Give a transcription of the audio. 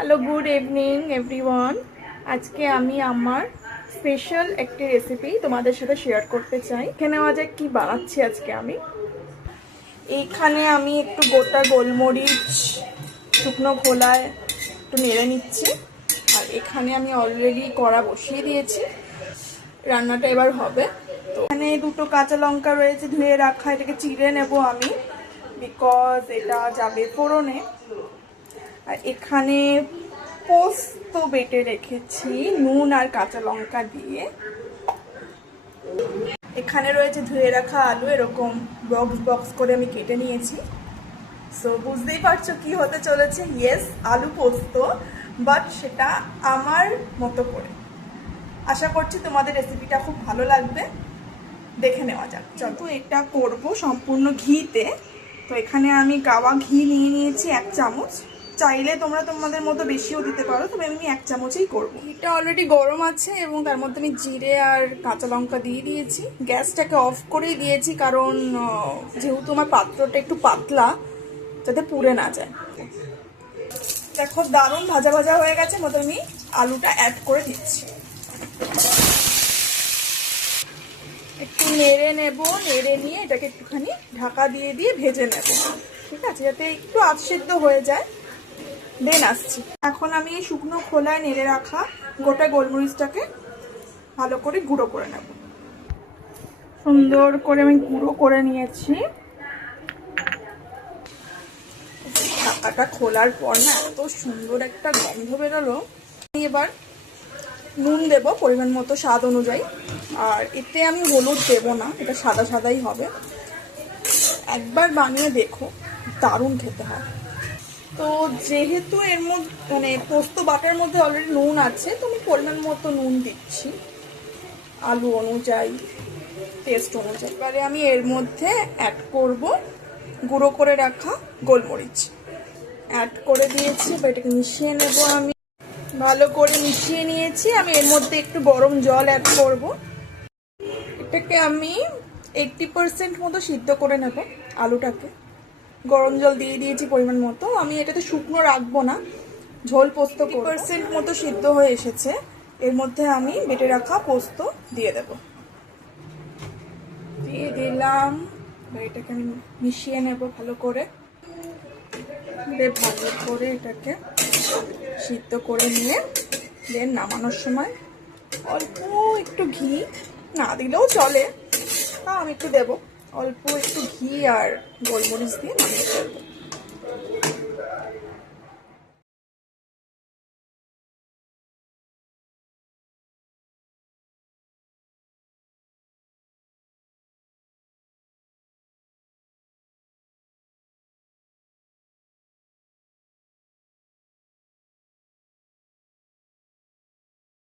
Hello, good evening everyone. আজকে আমি আমার স্পেশাল একটি রেসিপি তোমাদের সাথে শেয়ার করতে চাই। এখানে আজ কি বানাচ্ছি আজকে আমি, এইখানে আমি একটু গোটা গোলমরিচ শুকনো খোলায় একটু নেড়ে নিচ্ছি। আর এখানে আমি অলরেডি কড়া বসিয়ে দিয়েছি, রান্নাটা এবার হবে। তো এখানে দুটো কাঁচা লঙ্কা রয়েছে ধুয়ে রাখা, এটাকে চিড়ে নেব আমি, বিকজ এটা যাবে ফোড়নে। আর এখানে পোস্ত বেটে রেখেছি নুন আর কাঁচা লঙ্কা দিয়ে। এখানে রয়েছে ধুয়ে রাখা আলু, এরকম বক্স বক্স করে আমি কেটে নিয়েছি। সো বুঝতেই পারছো কি হতে চলেছে। ইয়েস, আলু পোস্ত, বাট সেটা আমার মতো করে। আশা করছি তোমাদের রেসিপিটা খুব ভালো লাগবে, দেখে নেওয়া যাক। যত এটা করব সম্পূর্ণ ঘিতে, তো এখানে আমি গাওয়া ঘি নিয়ে নিয়েছি 1 চামচ। চাইলে তোমরা তোমাদের মতো বেশিও দিতে পারো, তবে আমি 1 চামচই করব। ঘিটা অলরেডি গরম আছে এবং তার মধ্যে আমি জিরে আর কাঁচা লঙ্কা দিয়ে দিয়েছি। গ্যাসটাকে অফ করেই দিয়েছি, কারণ যেহেতু আমার পাত্রটা একটু পাতলা, যাতে পুড়ে না যায়। দেখো দারুণ ভাজা ভাজা হয়ে গেছে, মতো আমি আলুটা অ্যাড করে দিচ্ছি। একটু নেড়ে নেব, নেড়ে নিয়ে এটাকে একটুখানি ঢাকা দিয়ে দিয়ে ভেজে নেব, ঠিক আছে, যাতে একটু আধ সেদ্ধ হয়ে যায়। দেন আসছি। এখন আমি এই শুকনো খোলায় নেড়ে রাখা গোটা গোলমরিচটাকে ভালো করে গুঁড়ো করে নেব। সুন্দর করে আমি গুঁড়ো করে নিয়েছি। ঢাকাটা খোলার পর না এত সুন্দর একটা গন্ধ বেরোলো। এবার নুন দেব পরিমাণ মতো, স্বাদ অনুযায়ী। আর এতে আমি হলুদ দেব না, এটা সাদা সাদাই হবে। একবার বানিয়ে দেখো, দারুণ খেতে হয়। তো যেহেতু এর মধ্যে মানে পোস্ত বাটার মধ্যে অলরেডি নুন আছে, তো আমি পরিমাণ মতো নুন দিচ্ছি আলু অনুযায়ী, টেস্ট অনুযায়ী। এবারে আমি এর মধ্যে অ্যাড করব গুঁড়ো করে রাখা গোলমরিচ। অ্যাড করে দিয়েছি, এটাকে মিশিয়ে নেব। আমি ভালো করে মিশিয়ে নিয়েছি। আমি এর মধ্যে একটু গরম জল অ্যাড করব। এটাকে আমি 80% মতো সিদ্ধ করে নেব আলুটাকে। গরম জল দিয়ে দিয়েছি পরিমাণ মতো। আমি এটাতে শুকনো রাখবো না, ঝোল পোস্ত 80% মতো সিদ্ধ হয়ে এসেছে। এর মধ্যে আমি বেটে রাখা পোস্ত দিয়ে দেব। দিয়ে দিলাম। এটাকে আমি মিশিয়ে নেব ভালো করে। ভালো করে এটাকে সিদ্ধ করে নিয়ে দেন নামানোর সময় অল্প একটু ঘি, না দিলেও চলে, আমি একটু দেবো, অল্প একটু ঘি আর গোলমরিচ দিয়ে নামিয়ে ফেলবো।